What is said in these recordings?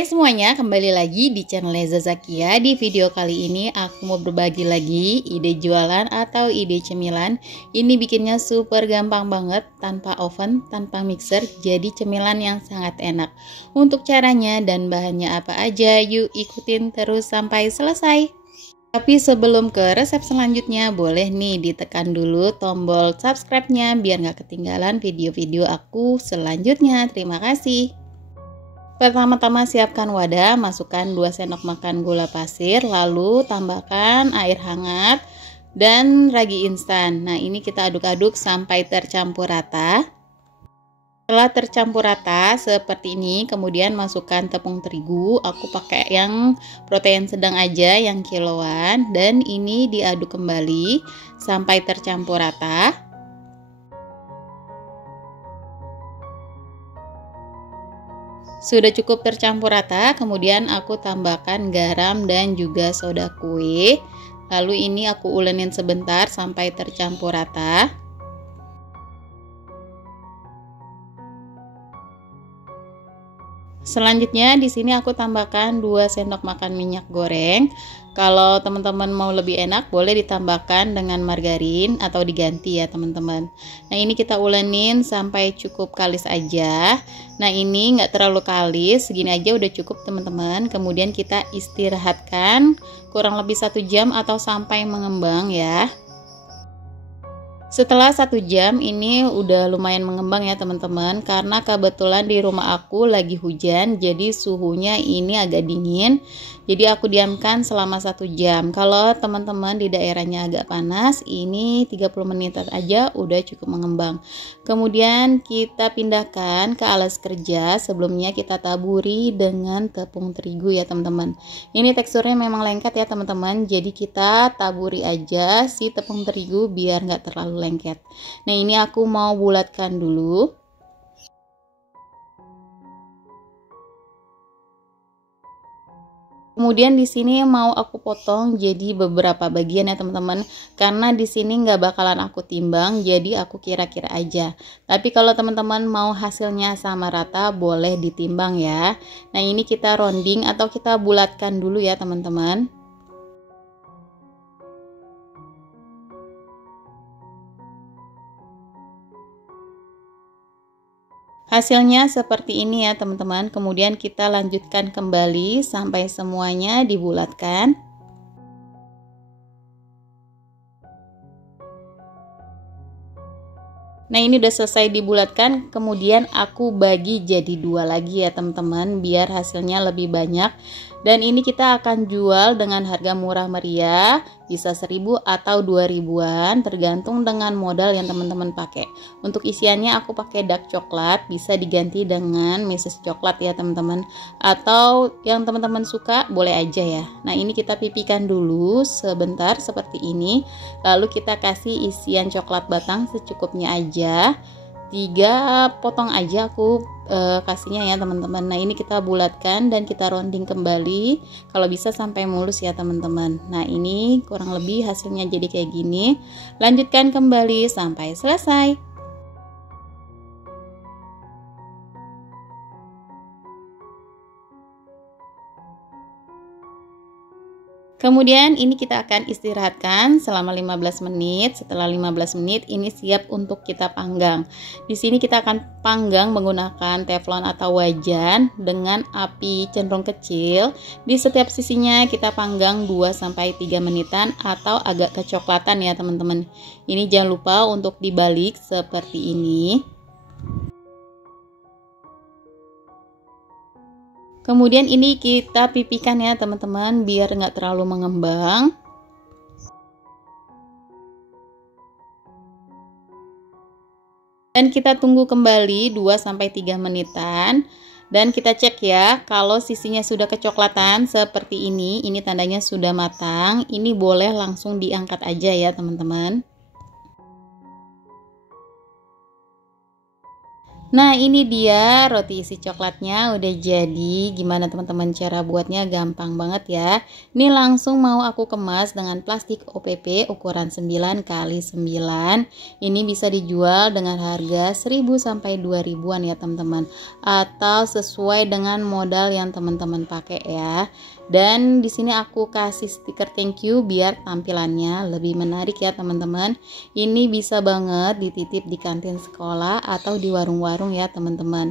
Hai semuanya, kembali lagi di channel Leza Zakia. Di video kali ini aku mau berbagi lagi ide jualan atau ide cemilan. Ini bikinnya super gampang banget, tanpa oven, tanpa mixer, jadi cemilan yang sangat enak. Untuk caranya dan bahannya apa aja, yuk ikutin terus sampai selesai. Tapi sebelum ke resep selanjutnya, boleh nih ditekan dulu tombol subscribe-nya biar nggak ketinggalan video-video aku selanjutnya. Terima kasih. Pertama-tama siapkan wadah, masukkan 2 sendok makan gula pasir, lalu tambahkan air hangat dan ragi instan. Nah, ini kita aduk-aduk sampai tercampur rata. Setelah tercampur rata seperti ini, kemudian masukkan tepung terigu. Aku pakai yang protein sedang aja, yang kiloan, dan ini diaduk kembali sampai tercampur rata. Sudah cukup tercampur rata, kemudian aku tambahkan garam dan juga soda kue. Lalu ini aku ulenin sebentar sampai tercampur rata. Selanjutnya di sini aku tambahkan 2 sendok makan minyak goreng. Kalau teman-teman mau lebih enak boleh ditambahkan dengan margarin atau diganti ya teman-teman. Nah, ini kita ulenin sampai cukup kalis aja. Nah, ini nggak terlalu kalis, segini aja udah cukup teman-teman. Kemudian kita istirahatkan kurang lebih 1 jam atau sampai mengembang ya. Setelah 1 jam ini udah lumayan mengembang ya teman-teman, karena kebetulan di rumah aku lagi hujan, jadi suhunya ini agak dingin. Jadi aku diamkan selama 1 jam. Kalau teman-teman di daerahnya agak panas, ini 30 menit aja udah cukup mengembang. Kemudian kita pindahkan ke alas kerja. Sebelumnya kita taburi dengan tepung terigu ya teman-teman. Ini teksturnya memang lengket ya teman-teman, jadi kita taburi aja si tepung terigu biar nggak terlalu lengket. Nah, ini aku mau bulatkan dulu. Kemudian di sini mau aku potong jadi beberapa bagian ya teman-teman, karena di sini nggak bakalan aku timbang, jadi aku kira-kira aja. Tapi kalau teman-teman mau hasilnya sama rata boleh ditimbang ya. Nah, ini kita rounding atau kita bulatkan dulu ya teman-teman. Hasilnya seperti ini ya teman-teman. Kemudian kita lanjutkan kembali sampai semuanya dibulatkan. Nah, ini udah selesai dibulatkan, kemudian aku bagi jadi 2 lagi ya teman-teman biar hasilnya lebih banyak. Dan ini kita akan jual dengan harga murah meriah, bisa 1000 atau 2000-an tergantung dengan modal yang teman-teman pakai. Untuk isiannya aku pakai dark coklat, bisa diganti dengan meses coklat ya teman-teman, atau yang teman-teman suka boleh aja ya. Nah, ini kita pipihkan dulu sebentar seperti ini, lalu kita kasih isian coklat batang secukupnya aja. 3 potong aja aku kasihnya ya teman-teman. Nah, ini kita bulatkan dan kita rounding kembali, kalau bisa sampai mulus ya teman-teman. Nah, ini kurang lebih hasilnya jadi kayak gini. Lanjutkan kembali sampai selesai. Kemudian ini kita akan istirahatkan selama 15 menit. Setelah 15 menit ini siap untuk kita panggang. Di sini kita akan panggang menggunakan teflon atau wajan dengan api cenderung kecil. Di setiap sisinya kita panggang 2-3 menitan atau agak kecoklatan ya teman-teman. Ini jangan lupa untuk dibalik seperti ini. Kemudian ini kita pipihkan ya teman-teman biar nggak terlalu mengembang. Dan kita tunggu kembali 2-3 menitan. Dan kita cek ya, kalau sisinya sudah kecoklatan seperti ini tandanya sudah matang. Ini boleh langsung diangkat aja ya teman-teman. Nah, ini dia roti isi coklatnya udah jadi. Gimana teman-teman cara buatnya? Gampang banget ya. Ini langsung mau aku kemas dengan plastik OPP ukuran 9x9. Ini bisa dijual dengan harga 1000 sampai 2000-an ya teman-teman. Atau sesuai dengan modal yang teman-teman pakai ya. Dan di sini aku kasih stiker thank you biar tampilannya lebih menarik ya teman-teman. Ini bisa banget dititip di kantin sekolah atau di warung-warung ya teman-teman.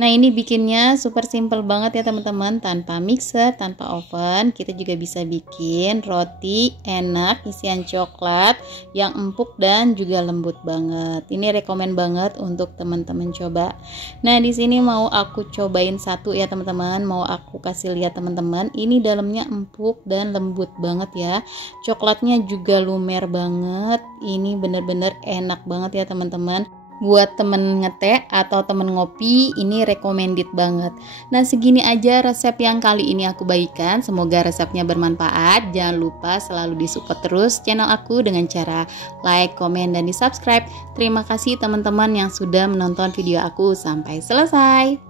Nah, ini bikinnya super simple banget ya teman-teman, tanpa mixer, tanpa oven. Kita juga bisa bikin roti enak isian coklat yang empuk dan juga lembut banget. Ini rekomen banget untuk teman-teman coba. Nah, di sini mau aku cobain satu ya teman-teman, mau aku kasih lihat teman-teman. Ini dalamnya empuk dan lembut banget ya. Coklatnya juga lumer banget. Ini bener-bener enak banget ya teman-teman. Buat temen ngeteh atau temen ngopi, ini recommended banget. Nah, segini aja resep yang kali ini aku bagikan. Semoga resepnya bermanfaat. Jangan lupa selalu disupport terus channel aku dengan cara like, komen, dan di subscribe. Terima kasih teman-teman yang sudah menonton video aku sampai selesai.